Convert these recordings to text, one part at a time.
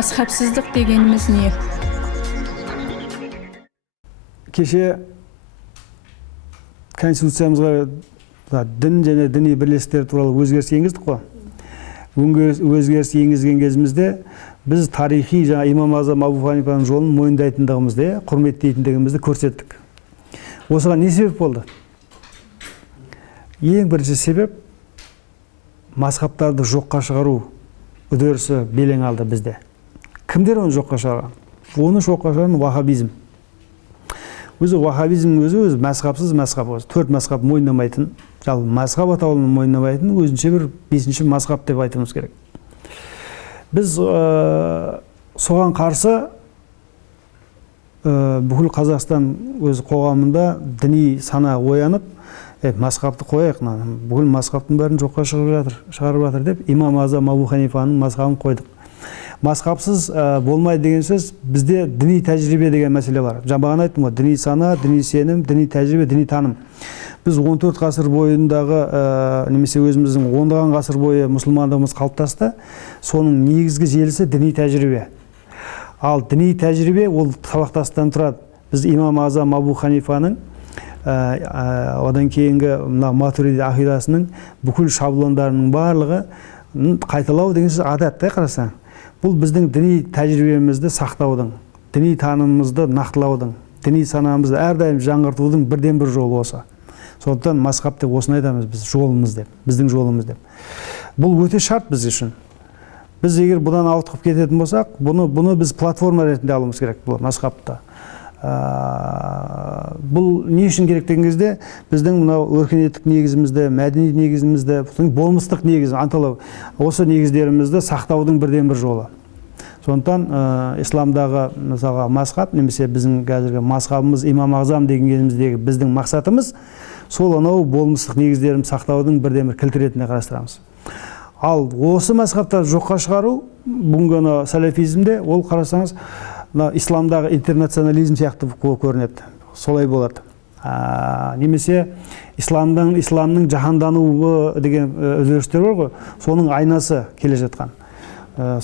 Мазхабсыздық дегеніміз не? Кеше Конституциямызға дін және діни бірлестіктер туралы өзгеріс енгіздік қой. Өзгеріс енгізген кезімізде біз тарихи имам Азам Абу Ханифаның жолын мойындайтындығымызды, құрметтейтіндігімізді көрсеттік. Осыған не себеп болды? Ең бірінші себеп мазхабтарды жоққа шығару үдерісі белең алды бізде. Кімдер оны жоққа шығарған? Оны жоққа шығарған вахабизм. Өзі вахабизмнің өзі мазхабсыз мазхаб, төрт мазхаб мойындамайтын, жалпы мазхаб атаулыны мойындамайтын, өзінше бір бесінші мазхаб деп айтуымыз керек. Біз соған қарсы бүкіл Қазақстан өз қоғамында діни сана оянып, мазхабты қояйық, бүкіл мазхабтың бәрін жоққа шығарып жатыр деп, имам Азам Абу Ханифаның мазхабын қойдық. Мазхабсыз болмайды деген сөз, бізде діни тәжірибе деген мәселе бар. Жаңағыны айттым ғой, діни сана, діни сенім, діни тәжірибе, діни таным. Біз 14 ғасыр бойындағы, немесе өзіміздің 10 ғасыр бойы мұсылмандығымыз қалыптасты. Соның негізгі желісі діни тәжірибе. Ал діни тәжірибе ол сабақтастан тұрады. Біз имам Азам Абу Ханифаның, одан кейінгі матуриди ақидасының бүкіл шаблондарының барлығы қайталау деген сөз адат, қарасаң. Бұл біздің діни тәжірибемізді сақтаудың, діни танымымызды нақтылаудың, діни санамызды әрдайым жаңғыртудың бірден бір жолы осы. Сондықтан мазхаб деп осыны айтамыз біз, жолымыз деп, біздің жолымыз деп. Бұл өте шарт біз үшін. Біз егер бұдан ауытқып кететін болсақ, бұны біз платформа ретінде алуымыз керек, бұл мазхабты. Бұл не үшін керек деген кезде біздің мынау өркениеттік негізімізді, мәдени негізімізді, болмыстық негіз, анталау, осы негіздерімізді сақтаудың бірден бір жолы. Сондықтан исламдағы мысалға мазхаб, немесе біздің қазіргі мазхабымыз имам Азам деген кезіміздегі біздің мақсатымыз сол анау болмыстық негіздерін сақтаудың бірден бір кілті ретінде қарастырамыз. Ал осы мазхабтарды жоққа шығару бүгінгі салафизмде ол қарасаңыз исламдағы интернационализм сияқты көрінеді. Солай болады. Немесе исламның жаһандануы деген үдерістер бар ғой, соның айнасы келе жатқан.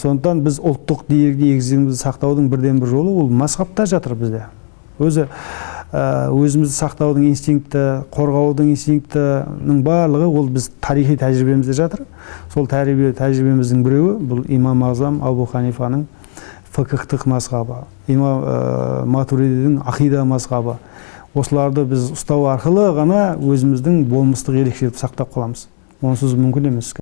Сондықтан біз ұлттық негізімізді сақтаудың бірден бір жолы ол мазхабта жатыр бізде. Өзімізді сақтаудың инстинкті, қорғаудың инстинктінің барлығы ол біз тарихи тәжірибемізде жатыр. Сол тәжірибеміздің біреуі бұл имам Азам Абу Ханифаның фикхтық мазхабы, имам матуридидің ақида мазхабы. Осыларды біз ұстау арқылы ғана өзіміздің болмыстық ерекшелікті сақтап қаламыз. Онсыз мүмкін емес.